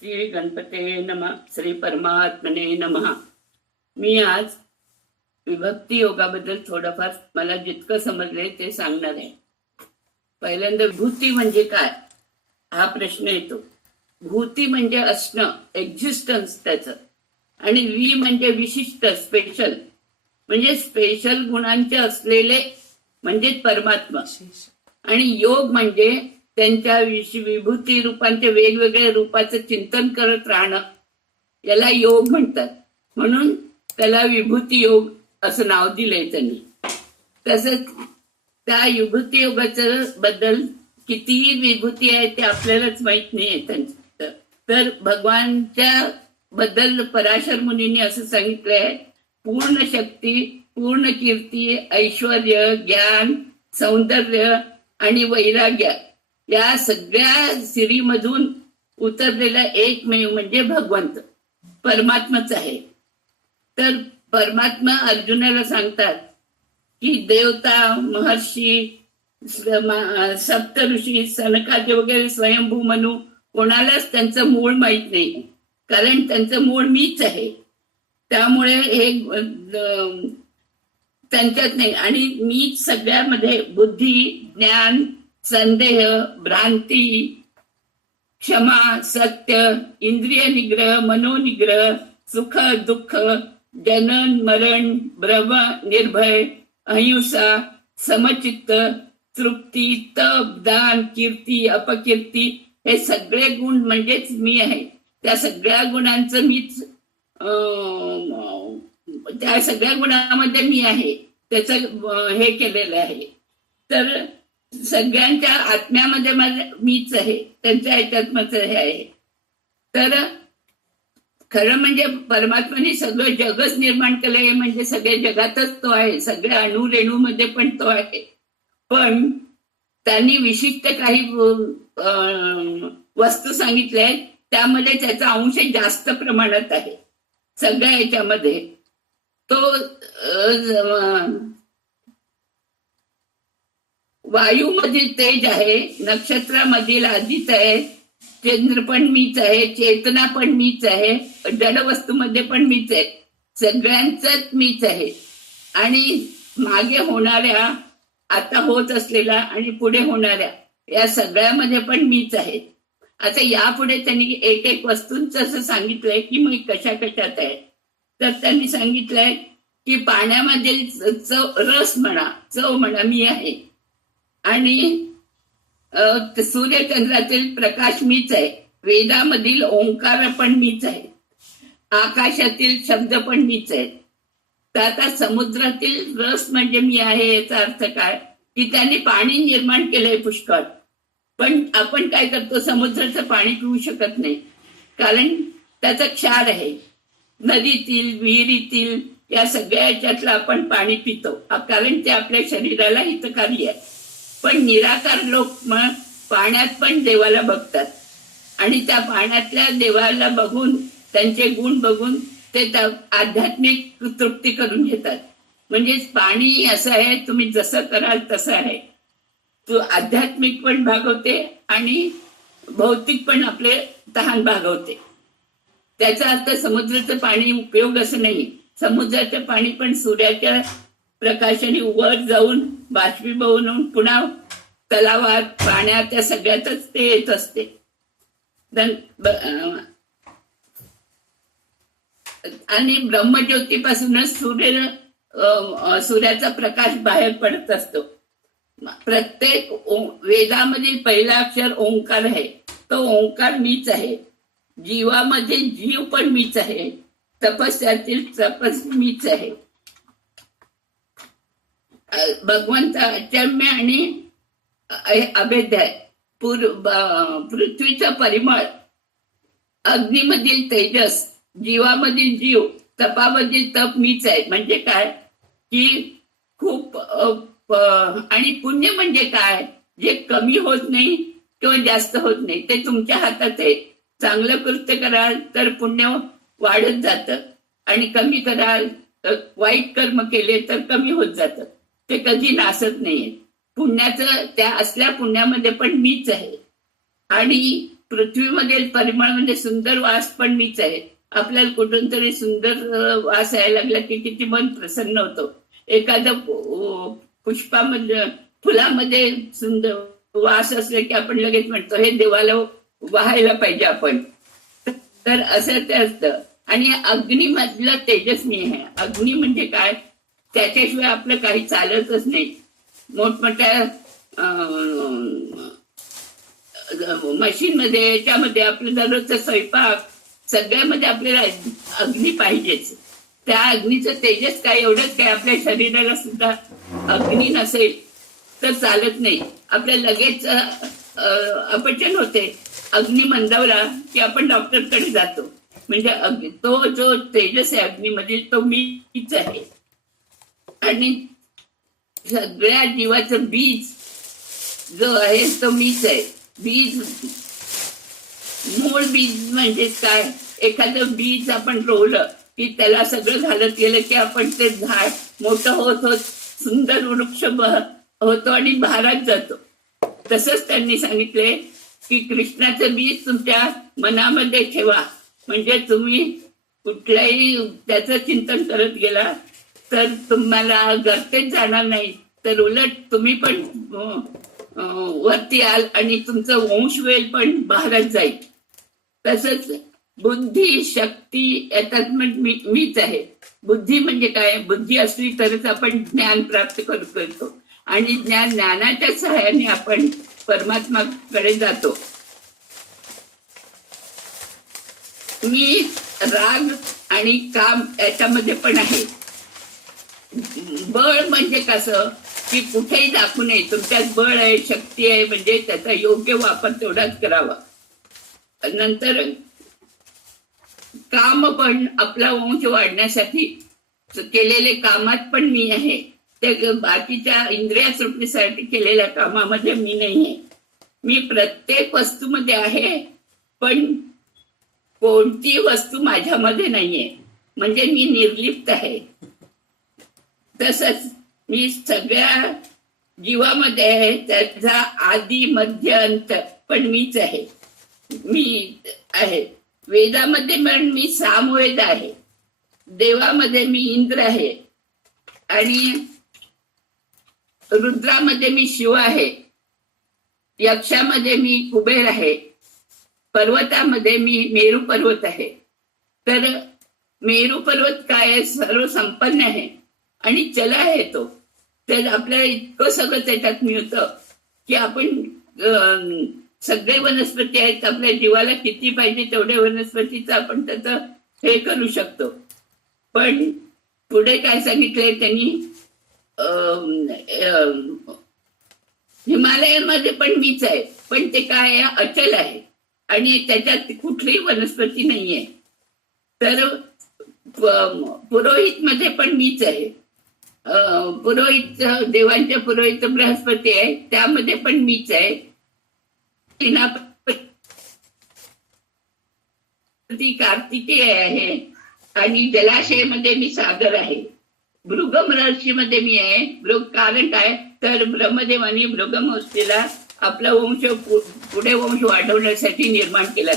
श्री गणपते नम श्री परमात्मने नमः. मी आज विभक्ती योगाबद्दल थोडंफार मला जितकं समजलंय ते सांगणार आहे. पहिल्यांदा भूती म्हणजे काय? हा प्रश्न येतो. भूती म्हणजे असणं एक्झिस्टन्स त्याचं. आणि वी म्हणजे विशिष्ट स्पेशल म्हणजे स्पेशल गुणांचे असलेले म्हणजे परमात्मा. आणि योग म्हणजे त्यांच्या विभूती रूपांचे वेगवेगळ्या रूपाचं चिंतन करत राहणं याला योग म्हणतात. म्हणून त्याला विभूती योग असं नाव दिलंय त्यांनी. तसंच त्या विभूती योगाचं बद्दल किती विभूती आहे ते आपल्यालाच माहीत नाहीये त्यांचं. तर भगवानच्या बद्दल पराशर मुनीने असं सांगितलंय पूर्ण शक्ती पूर्ण कीर्ती ऐश्वर ज्ञान सौंदर्य आणि वैराग्य या सगळ्या सिरीमधून उतरलेला एकमेव म्हणजे भगवंत. परमात्माच आहे. तर परमात्मा अर्जुनाला सांगतात की देवता महर्षी सप्त ऋषी सनकाचे वगैरे स्वयंभू म्हणू कोणालाच त्यांचं मूळ माहीत नाही. कारण त्यांचं मूळ मीच आहे. त्यामुळे हे त्यांच्यात नाही. आणि मीच सगळ्यामध्ये बुद्धी ज्ञान संदेह भ्रांती क्षमा सत्य इंद्रिय निग्रह मनोनिग्रह सुख दुःख जनन मरण भ्रम निर्भय अहिंसा समचित्त तृप्ती तप दान कीर्ती अपकीर्ती हे सगळे गुण म्हणजेच मी आहे. त्या सगळ्या गुणांचं मीच त्या सगळ्या गुणामध्ये मी आहे. त्याच हे केलेलं आहे. तर सगळ्यांच्या आत्म्यामध्ये माझं मीच आहे. त्यांच्या ह्याच्यात माझं हे आहे. तर खरं म्हणजे परमात्माने सगळं जगच निर्माण केलंय म्हणजे सगळ्या जगातच तो आहे. सगळ्या अणु रेणूमध्ये पण तो आहे. पण त्यांनी विशिष्ट काही वस्तू सांगितल्या आहेत. त्यामध्ये त्याचा अंश जास्त प्रमाणात आहे. सगळ्या याच्यामध्ये तो वायूमधील तेज आहे नक्षत्रामधील आदित आहे चंद्र पण मीच आहे चेतना पण मीच आहे जडवस्तूमध्ये पण मीच आहे सगळ्यांचंच मीच आहे. आणि मागे होणाऱ्या आता होत असलेल्या आणि पुढे होणाऱ्या या सगळ्यामध्ये पण मीच आहे. आता यापुढे त्यांनी एक एक वस्तूंचं असं सांगितलंय की मी कशा कशात आहे तर त्यांनी सांगितलंय की पाण्यामधील चव रस म्हणा चव म्हणा मी आहे. आणि सूर्यचंद्रातील प्रकाश मीच आहे. वेदामधील ओंकार पण मीच आहे. आकाशातील शब्द पण मीच आहे तर आता समुद्रातील रस म्हणजे मी आहे याचा अर्थ काय? की त्यांनी पाणी निर्माण केलंय पुष्कळ. पण आपण काय करतो? समुद्राचं पाणी पिऊ शकत नाही. कारण त्याचा क्षार आहे. नदीतील विहिरीतील या सगळ्या याच्यातलं आपण पाणी पितो. कारण ते आपल्या शरीराला हितकारी आहे. पण निराकार लोक मग पाण्यात पण देवाला बघतात. आणि त्या पाण्यातल्या देवाला बघून त्यांचे गुण बघून ते त्या आध्यात्मिक तृप्ती करून घेतात. म्हणजे पाणी असं आहे तुम्ही जसं कराल तसं आहे. तू आध्यात्मिक पण भागवते आणि भौतिक पण आपले तहान भागवते त्याचा अर्थ समुद्राचं पाणी उपयोग असं नाही. समुद्राचं पाणी पण सूर्याच्या प्रकाशाने वर जाऊन बाष्पीभवन होऊन पुन्हा तलावात पाण्यात त्या सगळ्यातच ते येत असते. आणि ब्रह्मज्योतीपासूनच सूर्य सूर्याचा प्रकाश बाहेर पडत असतो. प्रत्येक वेदामधील पहिला अक्षर ओंकार आहे. तो ओंकार मीच आहे. जीवामध्ये जीव पण मीच आहे. तपस्यातील तपस मीच आहे. भगवंत अचम्य आणि अभेद्य. आहे पृथ्वीचा पृथ्वीचं परिमळ. अग्नीमधील तेजस जीवामधील जीव तपामधील तप मीच आहे. म्हणजे काय? की खूप आणि पुण्य म्हणजे काय? जे कमी होत नाही किंवा जास्त होत नाही. ते तुमच्या हातात आहे चांगलं कृत्य कराल तर पुण्य वाढत जातं. आणि कमी कराल वाईट कर्म केले तर कमी होत जातं. ते कधी नासत नाहीये पुण्याचं त्या असल्या पुण्यामध्ये पण मीच आहे. आणि पृथ्वीमधील परिमळ म्हणजे सुंदर वास पण मीच आहे. आपल्याला कुठून तरी सुंदर वास यायला लागला की किती मन प्रसन्न होतो. एखादं पुष्पामध्ये फुलामध्ये सुंदर वास असले की आपण लगेच म्हणतो हे देवाला वाहायला पाहिजे आपण. तर असं ते असतं. आणि अग्निमधलं तेजस्वी आहे. अग्नी म्हणजे काय? त्याच्याशिवाय आपलं काही चालतच नाही. मोठमोठ्या मशीन मध्ये याच्यामध्ये आपलं दररोजचा स्वयंपाक सगळ्यामध्ये आपल्याला अग्नी पाहिजेच. त्या अग्नीचं तेजस काय एवढंच काय आपल्या शरीराला सुद्धा अग्नी नसेल तर चालत नाही. आपल्या लगेच अपचन होते. अग्नी मंदावला की आपण डॉक्टरकडे जातो. म्हणजे तो जो तेजस आहे अग्नीमध्ये तो मीच आहे. आणि सगळ्या जीवाचं बीज जो आहे तो मीच आहे. बीज मूळ बीज म्हणजे काय? एखादं बीज आपण रोवलं की त्याला सगळं घालत गेलं की आपण ते झाड मोठं होत होत सुंदर वृक्ष होतो आणि भारात जातो. तसंच त्यांनी सांगितले की कृष्णाचं बीज तुमच्या मनामध्ये ठेवा. म्हणजे तुम्ही कुठल्याही त्याचं चिंतन करत गेला तर तुम्हाला गर्तेच जाणार नाही. तर उलट तुम्ही पण वरती याल आणि तुमचं वंशवेल पण बहारत जाईल. तसंच बुद्धी शक्ती याच्यात मी मीच आहे. बुद्धी म्हणजे काय? बुद्धी असली तरच आपण ज्ञान प्राप्त करू करतो. आणि ज्ञान ज्ञानाच्या सहाय्याने आपण परमात्माकडे जातो. मी राग आणि काम याच्यामध्ये पण आहे. बळ म्हणजे कसं? की कुठेही दाखवू नये. तुमच्यात बळ आहे शक्ती आहे म्हणजे त्याचा योग्य वापर तेवढाच करावा. नंतर काम पण आपला वंश वाढण्यासाठी केलेले कामात पण मी आहे. ते बाकीच्या इंद्रिया तृप्तीसाठी केलेल्या कामामध्ये मी नाही आहे. मी प्रत्येक वस्तूमध्ये आहे पण कोणती वस्तू माझ्यामध्ये नाहीये. म्हणजे मी निर्लिप्त आहे. तसंच मी सगळ्या जीवामध्ये आहे त्याचा आधी मध्य अंत पण मीच आहे. मी आहे. वेदामध्ये पण मी सामवेद आहे. देवामध्ये मी इंद्र आहे. आणि रुद्रामध्ये मी शिव आहे. यक्षामध्ये मी कुबेर आहे. पर्वतामध्ये मी मेरू पर्वत आहे. तर मेरू पर्वत काय सर्व संपन्न आहे. आणि चला येतो तर आपल्याला इतकं सगळं त्याच्यात मिळतं की आपण सगळे वनस्पती आहेत आपल्या जीवाला किती पाहिजे तेवढे वनस्पतीचं आपण त्याचं हे करू शकतो. पण पुढे काय सांगितलंय त्यांनी? हिमालयामध्ये पण मीच आहे पण ते काय आहे? अचल आहे. आणि त्याच्यात कुठलीही वनस्पती नाहीये. तर पुरोहित मध्ये पण मीच आहे. पुरोहित देवांच्या पुरोहित बृहस्पती आहे त्यामध्ये पण मीच आहे. सेनापती कार्तिकेय आहे. आणि जलाशयामध्ये मी सागर आहे. मृग राशीमध्ये मी आहे. मृग कारण काय? तर ब्रह्मदेवाने भृगम आपला वंश पुढे वंश वाढवण्यासाठी निर्माण केला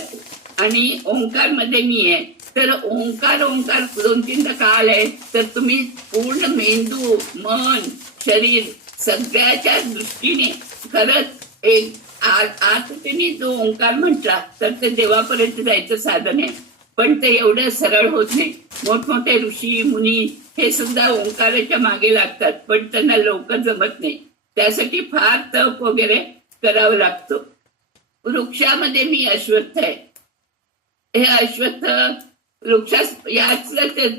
आणि ओंकारमध्ये मी आहे. तर ओंकार ओंकार दोन तीनदा का आलाय तर तुम्ही पूर्ण मेंदू मन शरीर सगळ्याच्या दृष्टीने खरंच एक आ- जो ओंकार म्हटला तर ते देवापर्यंत जायचं साधन आहे. पण ते एवढं सरळ होत नाही. मोठमोठे ऋषी मुनी हे सुद्धा ओंकाराच्या मागे लागतात पण त्यांना लवकर जमत नाही. त्यासाठी फार तप वगैरे करावं लागतो. वृक्षामध्ये मी अश्वत्थ आहे. हे अश्वत्थ वृक्षास याच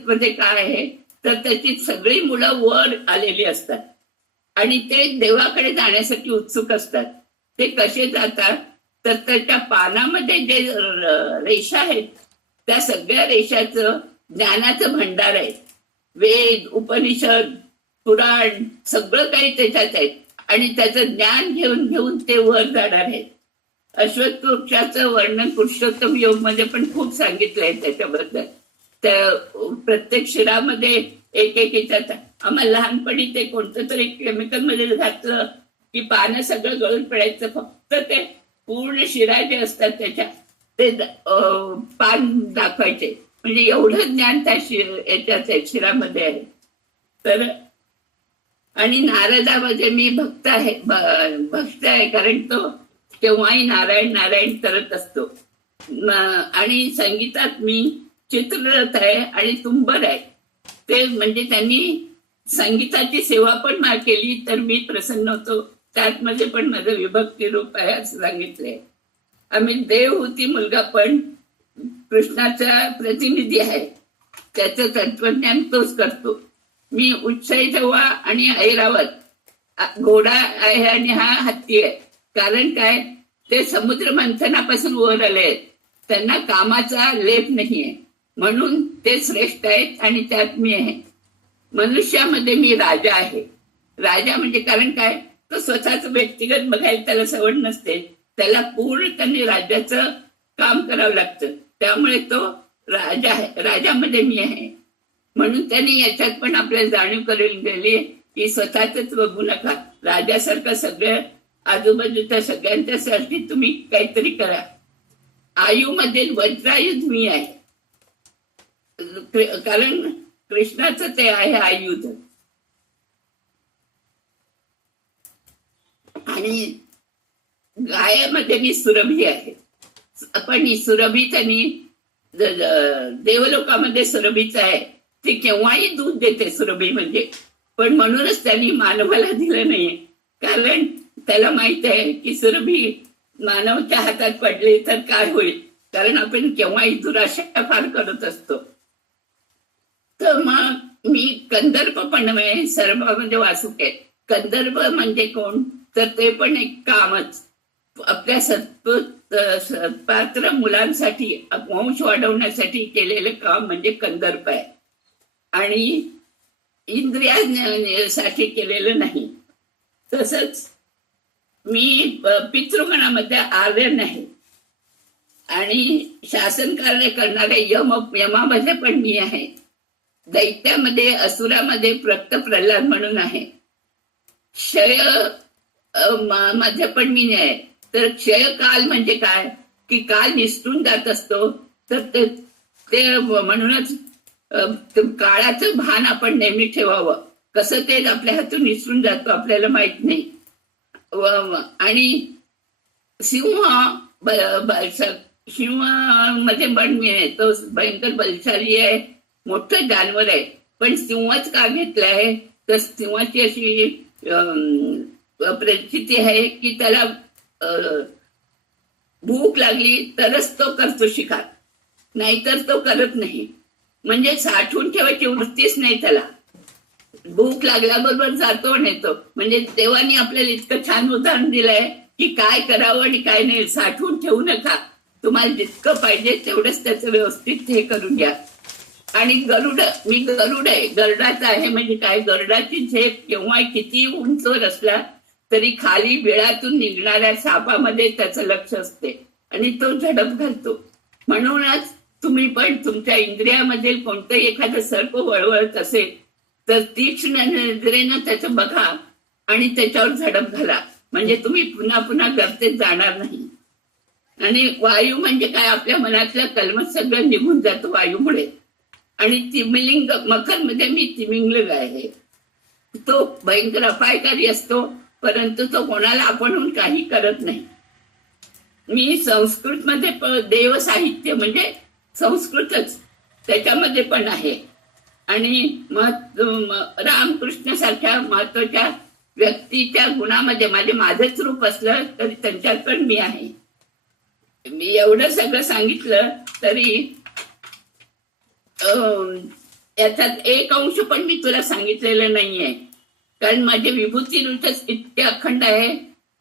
म्हणजे काय आहे? तर त्याची सगळी मुलं वर आलेली असतात. आणि ते देवाकडे जाण्यासाठी उत्सुक असतात. ते कसे जातात? तर त्याच्या पानामध्ये जे रेषा आहेत त्या सगळ्या रेषाचं ज्ञानाचं भंडार आहे. वेद उपनिषद पुराण सगळं काही त्याच्यात आहे. आणि त्याचं ज्ञान घेऊन घेऊन ते वर जाणार आहेत. अश्वत्थ वृक्षाचं वर्णन पुरुषोत्तम योगमध्ये पण खूप सांगितलंय त्याच्याबद्दल. तर प्रत्येक शिरामध्ये एक एक याच्यात आम्हाला लहानपणी ते कोणतं तरी केमिकलमध्ये घातलं की पानं सगळं गळून पडायचं. फक्त ते पूर्ण शिरा जे असतात त्याच्या ते पान दाखवायचे. म्हणजे एवढं ज्ञान त्या याच्यात आहे, शिरामध्ये आहे. तर आणि नारदामध्ये मी भक्त आहे भक्त आहे कारण तो तेव्हाही नारायण नारायण करत असतो. आणि संगीतात मी चित्ररथ आहे आणि तुंबर आहे. ते म्हणजे त्यांनी संगीताची सेवा पण मा केली तर मी प्रसन्न होतो. त्यात मध्ये पण माझं विभक्ती रूप आहे असं सांगितलंय. आम्ही देव होती मुलगा पण कृष्णाचा प्रतिनिधी आहे. त्याचं तत्वज्ञान तोच करतो. मी उत्साही जेव्हा आणि ऐरावत. घोडा आहे आणि हा हत्ती आहे. कारण काय? ते समुद्र मंथनापासून वर आले आहेत. त्यांना कामाचा लेप नाहीये. म्हणून ते श्रेष्ठ आहेत आणि त्यात मी आहे. मनुष्यामध्ये मी राजा आहे. राजा म्हणजे कारण काय? तो स्वतःच व्यक्तिगत बघायला त्याला सवड नसते. त्याला पूर्ण त्यांनी राज्याचं काम करावं लागतं. त्यामुळे तो राजा आहे. राजामध्ये मी आहे. म्हणून त्यांनी याच्यात पण आपल्याला जाणीव करून गेली की स्वतःच बघू नका. राजासारखं सगळं आजूबाजूच्या सगळ्यांच्यासाठी तुम्ही काहीतरी करा. आयुमध्ये वज्रायुध मी आहे. कारण कृष्णाचं ते आहे आयुध. आणि गायामध्ये मी सुरभी आहे. पण ही सुरभी त्यांनी देवलोकामध्ये सुरभीच आहे. ते केव्हाही दूध देते सुरभी म्हणजे. पण म्हणूनच त्यांनी मानवाला दिलं नाहीये. कारण त्याला माहीत आहे की सुरभी मानवच्या हातात पडली तर काय होईल? कारण आपण केव्हाही दुराशा फार करत असतो. तर मग मी कंदर्प पण आहे म्हणजे वासुक आहे कंदर्प म्हणजे कोण? तर ते पण एक कामच. आपल्या सत्पुत सत्पात्र मुलांसाठी वंश वाढवण्यासाठी केलेलं काम म्हणजे कंदर्प आहे. आणि इंद्रियासाठी केलेलं नाही. तसंच मी पितृगणामध्ये आर्यन आहे आणि शासन कार्य करणारे यम यमामध्ये पण मी आहे. दैत्यामध्ये असुरामध्ये प्रक्त प्रल्हाद म्हणून आहे. क्षयमध्ये पण मी आहे. तर क्षय काल म्हणजे काय? की काल निसटून जात असतो तर ते ते म्हणूनच काळाचं भान आपण नेहमी ठेवावं. कसं ते आपल्या हातून निसरून जातो आपल्याला माहीत नाही. आणि सिंह ब- सिंहमध्ये पण मी आहे. तो भयंकर बलशाली आहे. मोठं जानवर आहे. पण सिंहच का घेतलं आहे? तर सिंहाची अशी परिस्थिती आहे की त्याला भूक लागली तरच तो करतो शिकार. नाहीतर तो करत नाही. म्हणजे साठवून ठेवायची वृत्तीच नाही त्याला. भूक लागल्याबरोबर जातो आणि येतो. म्हणजे देवानी आपल्याला इतकं छान उदाहरण दिलंय की काय करावं आणि काय नाही साठवून ठेवू नका. तुम्हाला जितकं पाहिजे तेवढंच त्याचं व्यवस्थित हे करून घ्या. आणि गरुड मी गरुड आहे गरुडाचा आहे म्हणजे काय? गरुडाची झेप केव्हा किती उंचवर असला तरी खाली बिळातून निघणाऱ्या सापामध्ये त्याचं लक्ष असते. आणि तो झडप घालतो. म्हणूनच तुम्ही पण तुमच्या इंद्रियामधील कोणतंही एखादं सर्प वळवळत असेल तर तीक्ष्ण नजरेनं त्याचं बघा. आणि त्याच्यावर झडप घाला. म्हणजे तुम्ही पुन्हा पुन्हा गर्तेत जाणार नाही. आणि वायू म्हणजे काय? आपल्या मनातलं कलमत सगळं निघून जातो वायूमुळे. आणि तिमिलिंग मकरमध्ये मी तिमिंगलिंग आहे. तो भयंकर अपायकारी असतो परंतु तो कोणाला आपणहून काही करत नाही. मी संस्कृत मध्ये देव साहित्य म्हणजे संस्कृतच. त्याच्यामध्ये पण आहे. आणि महत् रामकृष्ण सारख्या महत्त्वाच्या व्यक्तीच्या गुणामध्ये माझे माझंच रूप असलं तरी त्यांच्यात पण मी आहे. मी एवढं सगळं सांगितलं तरी याच्यात एक अंश पण मी तुला सांगितलेलं नाहीये. कारण माझे विभूती रुचच इतके अखंड आहे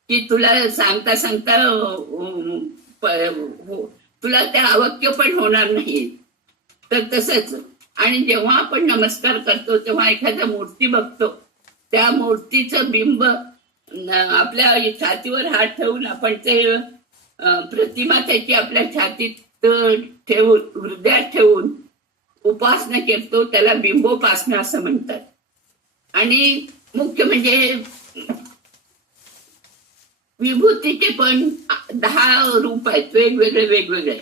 की तुला सांगता सांगता हो, तुला त्या अवक्य पण होणार नाही. तर तसंच आणि जेव्हा आपण नमस्कार करतो तेव्हा एखाद्या मूर्ती बघतो. त्या मूर्तीचं बिंब आपल्या छातीवर हात ठेवून आपण ते प्रतिमा त्याची आपल्या छातीत ठेवून हृदयात ठेवून उपासना करतो त्याला बिंबोपासना असं म्हणतात. आणि मुख्य म्हणजे विभूतीचे पण दहा रूप आहेत वेगवेगळे वेगवेगळे.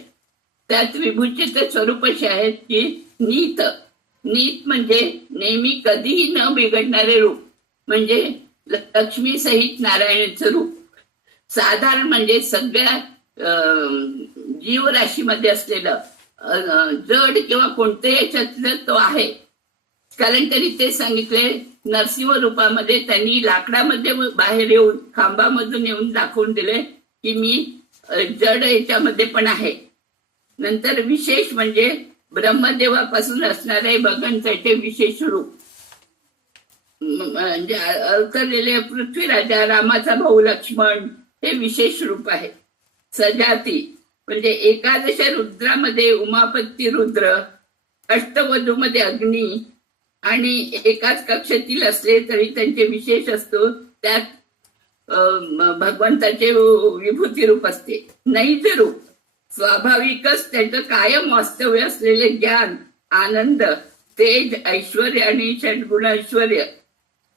त्यात विभूतीचे स्वरूप असे आहेत की नीत नीत म्हणजे नेहमी कधीही न बिघडणारे रूप म्हणजे लक्ष्मी सहित नारायणाचं रूप. साधारण म्हणजे सगळ्या जीवराशीमध्ये असलेलं जड किंवा कोणत्याही याच्यातलं तो आहे. कारण तरी ते सांगितले नरसिंह रूपामध्ये त्यांनी लाकडामध्ये बाहेर येऊन खांबामधून येऊन दाखवून दिले की मी जड याच्यामध्ये पण आहे. नंतर विशेष म्हणजे ब्रह्मदेवापासून असणारे भगवंताचे विशेष रूप. म्हणजे अवतरलेले पृथ्वीराजा रामाचा भाऊ लक्ष्मण हे विशेष रूप आहे. सजाती म्हणजे एकादश रुद्रामध्ये उमापती रुद्र अष्टवधूमध्ये अग्नी आणि एकाच कक्षेतील असले तरी त्यांचे विशेष असतो. त्यात भगवंताचे विभूती रूप असते. नैज रूप. स्वाभाविकच त्यांचं कायम वास्तव्य असलेले ज्ञान आनंद तेज ऐश्वर आणि षडगुण ऐश्वर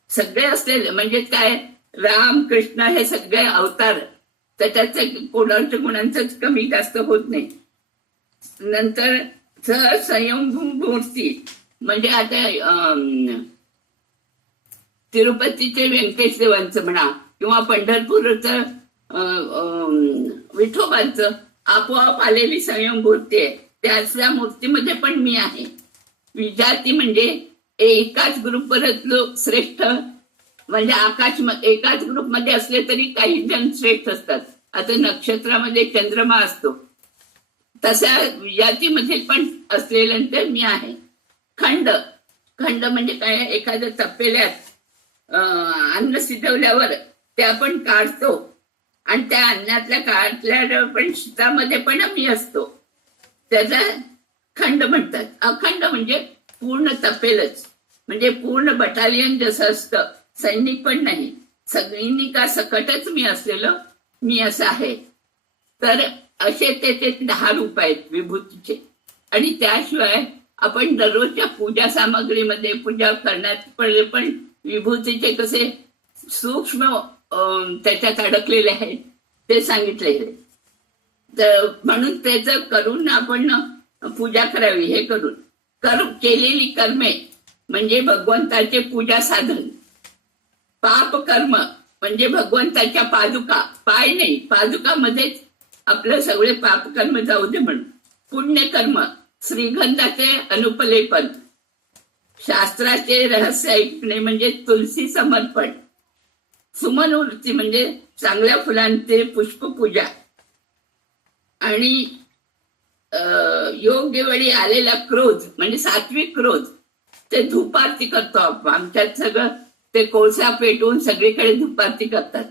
सगळे असलेले म्हणजे काय? राम कृष्ण हे सगळे अवतार. त्याच्या कोणाच्या गुणांचं कमी जास्त होत नाही. नंतर सर स्वयंभू मूर्ती. म्हणजे आता अं, तिरुपतीचे व्यंकटेश देवांचं म्हणा किंवा पंढरपूरचं विठोबांचं. आपोआप आलेली स्वयंमूर्ती आहे. त्याच्या मूर्तीमध्ये पण मी आहे. विजाती म्हणजे एकाच ग्रुप लोक श्रेष्ठ. म्हणजे आकाश एकाच ग्रुपमध्ये असले तरी काही जण श्रेष्ठ असतात. आता नक्षत्रामध्ये चंद्रमा असतो. तशा विजातीमध्ये पण असलेल्यानंतर मी आहे. खंड. खंड म्हणजे काय? एखाद्या तपेल्यात अन्न शिजवल्यावर ते आपण काढतो. आणि त्या अन्नातल्या काळातल्या पण शीतामध्ये पण मी असतो. त्याचा खंड म्हणतात. अखंड म्हणजे पूर्ण तपेलच. म्हणजे पूर्ण बटालियन जसं असतं सैनिक पण नाही. सैनिका सकटच मी असलेलं मी असं आहे. तर असे त्याचे दहा रूप आहेत विभूतीचे. आणि त्याशिवाय आपण दररोजच्या पूजा सामग्रीमध्ये पूजा करण्यात पण पण विभूतीचे कसे सूक्ष्म त्याच्यात अडकलेले आहेत. ते सांगितलेले तर म्हणून त्याचं करून आपण पूजा करावी हे करून. कर केलेली कर्मे म्हणजे भगवंताचे पूजा साधन. पाप कर्म म्हणजे भगवंताच्या पादुका. पाय नाही पादुकामध्येच आपलं सगळे पाप कर्म जाऊ दे म्हणून. पुण्यकर्म श्रीगंधाचे अनुपलेपन. शास्त्राचे रहस्य ऐकणे म्हणजे तुलसी समर्पण. सुमनवृत्ती म्हणजे चांगल्या फुलांचे पुष्पपूजा. आणि योग्य वेळी आलेला क्रोध म्हणजे सात्विक क्रोध ते धुपारती करतो आमच्यात सगळं ते कोळसा पेटवून सगळीकडे धुपारती करतात.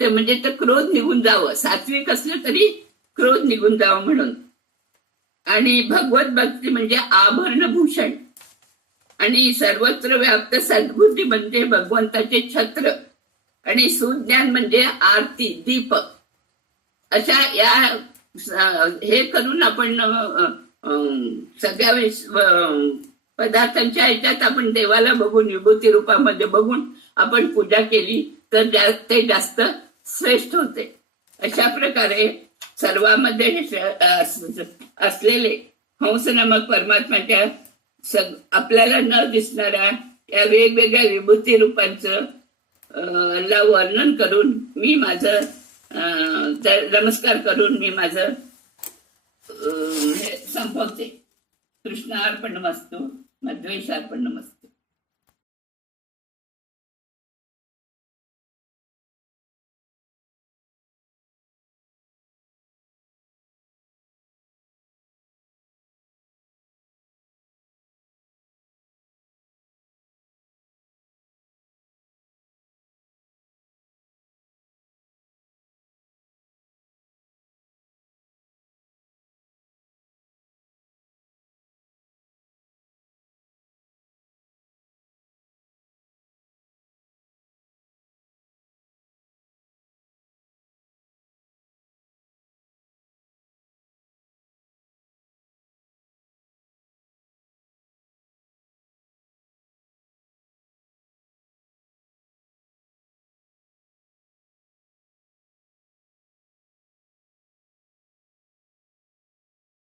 ते म्हणजे ते क्रोध निघून जावं. सात्विक असलं तरी क्रोध निघून जावं म्हणून. आणि भगवत भक्ती म्हणजे आभरण भूषण. आणि सर्वत्र व्याप्त सद्बुद्धी म्हणजे भगवंताचे छत्र. आणि सुज्ञान म्हणजे आरती दीप. अशा या हे करून आपण सगळ्या पदार्थांच्या ह्याच्यात आपण देवाला बघून विभूती रूपामध्ये बघून आपण पूजा केली तर ते जास्त श्रेष्ठ होते. अशा प्रकारे सर्वांमध्ये असलेले हंस नामक परमात्माच्या सग आपल्याला न दिसणाऱ्या या वेगवेगळ्या विभूती रूपांचं ला वर्णन करून मी माझं नमस्कार करून मी माझं हे संपवते. कृष्णार्पण अर्पण मध्वेशार्पण मध्वेश